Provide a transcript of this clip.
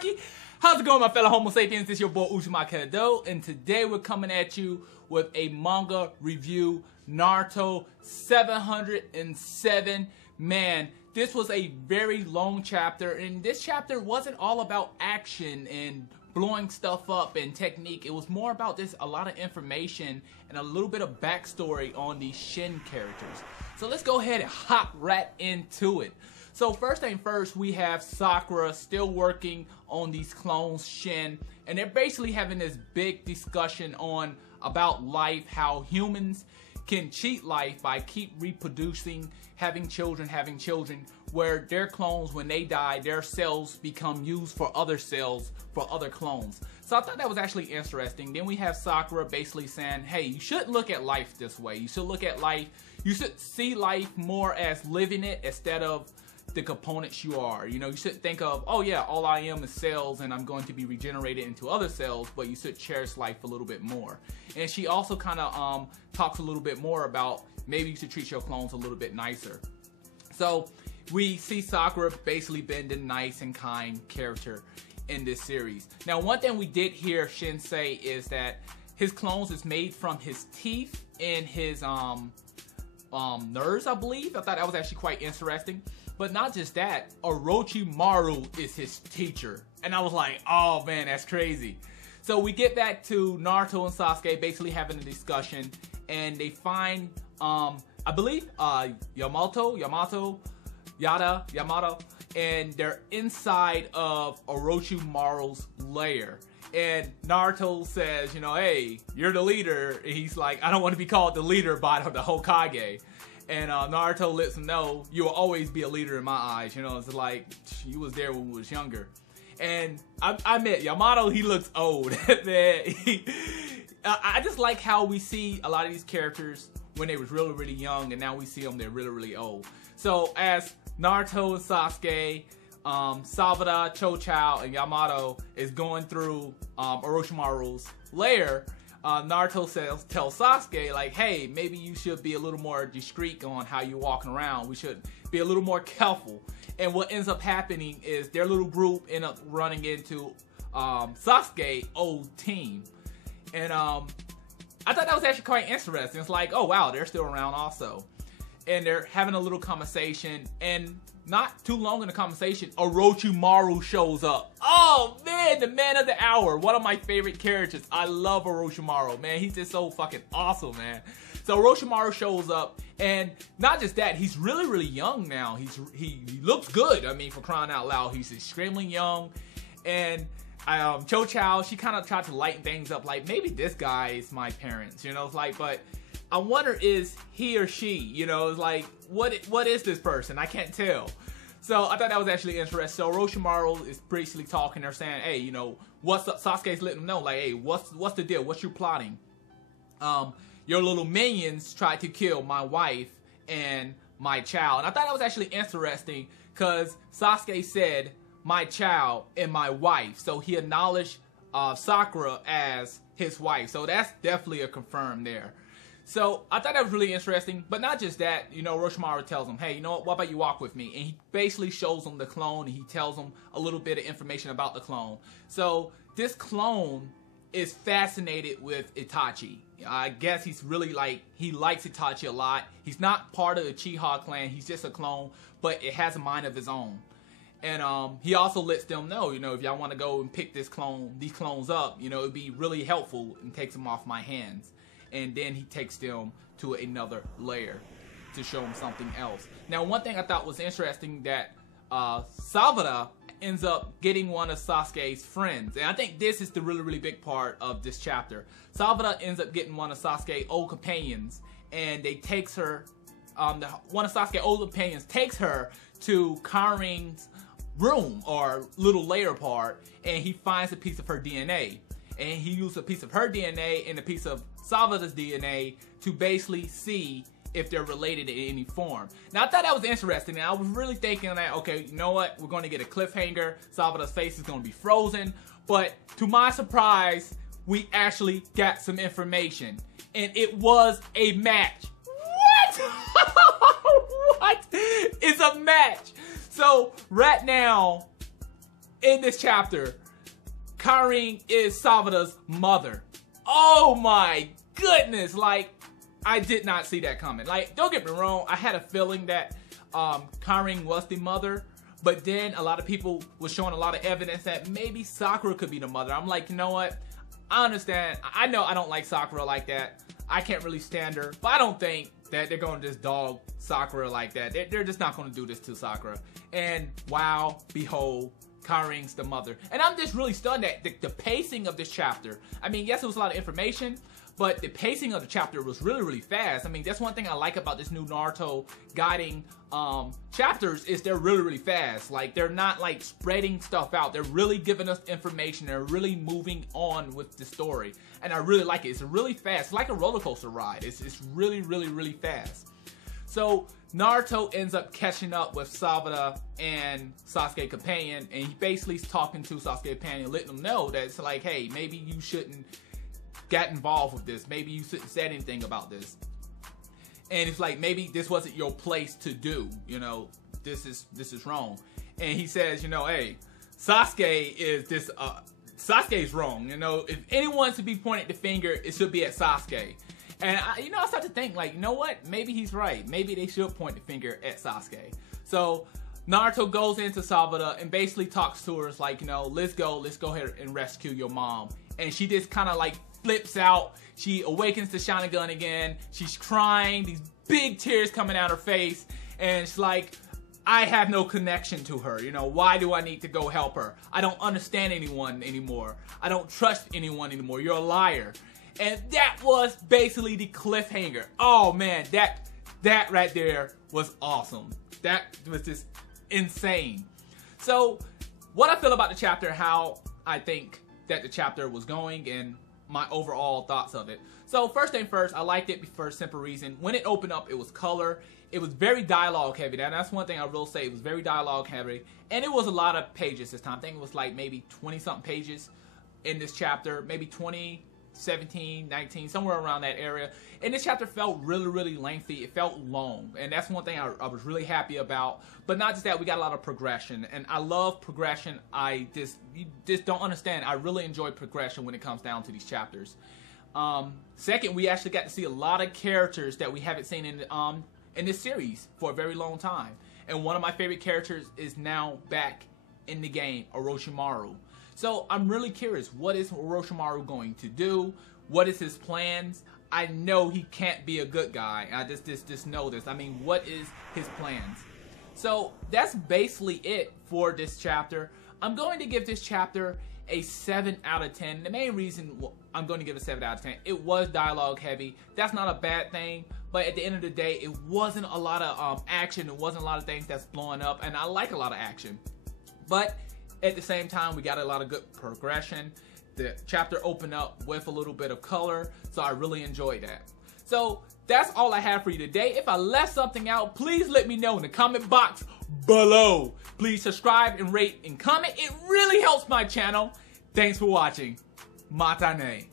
Uzumaki. How's it going, my fellow Homo sapiens? This is your boy Uzumaki, and today we're coming at you with a manga review, Naruto 707. Man, this was a very long chapter, and this chapter wasn't all about action and blowing stuff up and technique. It was more about this, a lot of information and a little bit of backstory on these Shin characters. So let's go ahead and hop right into it. So first thing first, we have Sakura still working on these clones, Shin, and they're basically having this big discussion on about life, how humans can cheat life by keep reproducing, having children, where their clones, when they die, their cells become used for other cells, for other clones. So I thought that was actually interesting. Then we have Sakura basically saying, hey, you shouldn't look at life this way. You should look at life, you should see life more as living it instead of the components you are. You know, you should think of, oh yeah, all I am is cells and I'm going to be regenerated into other cells, but you should cherish life a little bit more. And she also kind of talks a little bit more about maybe you should treat your clones a little bit nicer. So we see Sakura basically being the nice and kind character in this series. Now, one thing we did hear Shin say is that his clones is made from his teeth and his nerves, I believe. I thought that was actually quite interesting. But not just that, Orochimaru is his teacher. And I was like, oh man, that's crazy. So we get back to Naruto and Sasuke basically having a discussion, and they find, I believe, Yamato, and they're inside of Orochimaru's lair. And Naruto says, you know, hey, you're the leader. And he's like, I don't want to be called the leader by the Hokage. And Naruto lets him know, you will always be a leader in my eyes. You know, it's like, you was there when we was younger. And I met Yamato, he looks old. Man, I just like how we see a lot of these characters when they was really, really young, and now we see them, they're really, really old. So as Naruto and Sasuke, Sabada, Cho-Chao, and Yamato is going through Orochimaru's lair, Naruto tells Sasuke, like, hey, maybe you should be a little more discreet on how you're walking around. We should be a little more careful. And what ends up happening is their little group end up running into Sasuke's old team. And I thought that was actually quite interesting. It's like, oh wow, they're still around also. And they're having a little conversation, and not too long in the conversation, Orochimaru shows up. Oh man, the man of the hour. One of my favorite characters. I love Orochimaru, man. He's just so fucking awesome, man. So Orochimaru shows up, and not just that, he's really, really young now. He looks good. I mean, for crying out loud, he's extremely young. And Cho-Chao, she kind of tried to lighten things up, like maybe this guy is my parents, you know. It's like, but I wonder, is he or she, you know, it's like, what is this person? I can't tell. So I thought that was actually interesting. So Orochimaru is basically talking, they're saying, hey, you know, what's up? Sasuke's letting them know, like, hey, what's the deal? What you plotting? Your little minions tried to kill my wife and my child. And I thought that was actually interesting because Sasuke said, my child and my wife. So he acknowledged Sakura as his wife. So that's definitely a confirm there. So I thought that was really interesting, but not just that, you know, Orochimaru tells him, hey, you know what about you walk with me? And he basically shows him the clone, and he tells him a little bit of information about the clone. So this clone is fascinated with Itachi. I guess he's really like, he likes Itachi a lot. He's not part of the Uchiha clan, he's just a clone, but it has a mind of his own. And he also lets them know, you know, if y'all want to go and pick these clones up, you know, it'd be really helpful, and takes them off my hands. And then he takes them to another layer to show them something else. Now, one thing I thought was interesting, that Sabada ends up getting one of Sasuke's friends. And I think this is the really, really big part of this chapter. Sabada ends up getting one of Sasuke's old companions, and they takes her, one of Sasuke's old companions takes her to Karin's room, or little layer part, and he finds a piece of her DNA. And he used a piece of her DNA and a piece of Sabada's DNA to basically see if they're related in any form. Now, I thought that was interesting, and I was really thinking that, okay, you know what? We're going to get a cliffhanger. Sabada's face is going to be frozen. But to my surprise, we actually got some information. And it was a match. What? What? It's a match. So, right now, in this chapter, Karin is Savada's mother. Oh my goodness, like, I did not see that coming. Like, don't get me wrong, I had a feeling that Karin was the mother, but then a lot of people were showing a lot of evidence that maybe Sakura could be the mother. I'm like, you know what? I understand. I know I don't like Sakura like that. I can't really stand her, but I don't think that they're going to just dog Sakura like that. They're just not going to do this to Sakura. And wow, behold, Karin's the mother. And I'm just really stunned at the pacing of this chapter. I mean, yes, it was a lot of information, but the pacing of the chapter was really, really fast. I mean, that's one thing I like about this new Naruto guiding chapters is they're really, really fast. Like, they're not like spreading stuff out. They're really giving us information. They're really moving on with the story. And I really like it. It's really fast. It's like a roller coaster ride. It's really, really, really fast. So Naruto ends up catching up with Savada and Sasuke's companion, and he basically is talking to Sasuke's companion, letting him know that it's like, hey, maybe you shouldn't get involved with this. Maybe you shouldn't say anything about this. And it's like, maybe this wasn't your place to do. You know, this is wrong. And he says, you know, hey, Sasuke is this. Sasuke's wrong. You know, if anyone's to be pointed the finger, it should be at Sasuke. And I start to think, like, you know what? Maybe he's right. Maybe they should point the finger at Sasuke. So Naruto goes into Savada and basically talks to her. It's like, you know, let's go ahead and rescue your mom. And she just kind of like flips out. She awakens the Sharingan again. She's crying, these big tears coming out her face. And she's like, I have no connection to her. You know, why do I need to go help her? I don't understand anyone anymore. I don't trust anyone anymore. You're a liar. And that was basically the cliffhanger. Oh man, that right there was awesome. That was just insane. So, what I feel about the chapter, how I think that the chapter was going, and my overall thoughts of it. So, first thing first, I liked it for a simple reason. When it opened up, it was color. It was very dialogue heavy. Now, that's one thing I will say. It was very dialogue heavy. And it was a lot of pages this time. I think it was like maybe 20-something pages in this chapter. Maybe 20... 17, 19, somewhere around that area. And this chapter felt really, really lengthy. It felt long. And that's one thing I was really happy about. But not just that, we got a lot of progression. And I love progression. You just don't understand. I really enjoy progression when it comes down to these chapters. Second, we actually got to see a lot of characters that we haven't seen in this series for a very long time. And one of my favorite characters is now back in the game, Orochimaru. So I'm really curious, what is Orochimaru going to do? What is his plans? I know he can't be a good guy. I just know this. I mean, what is his plans? So that's basically it for this chapter. I'm going to give this chapter a 7 out of 10. The main reason I'm going to give it a 7 out of 10, it was dialogue heavy. That's not a bad thing, but at the end of the day, it wasn't a lot of action. It wasn't a lot of things that's blowing up, and I like a lot of action. But at the same time, we got a lot of good progression. The chapter opened up with a little bit of color, so I really enjoyed that. So that's all I have for you today. If I left something out, please let me know in the comment box below. Please subscribe and rate and comment. It really helps my channel. Thanks for watching. Matane.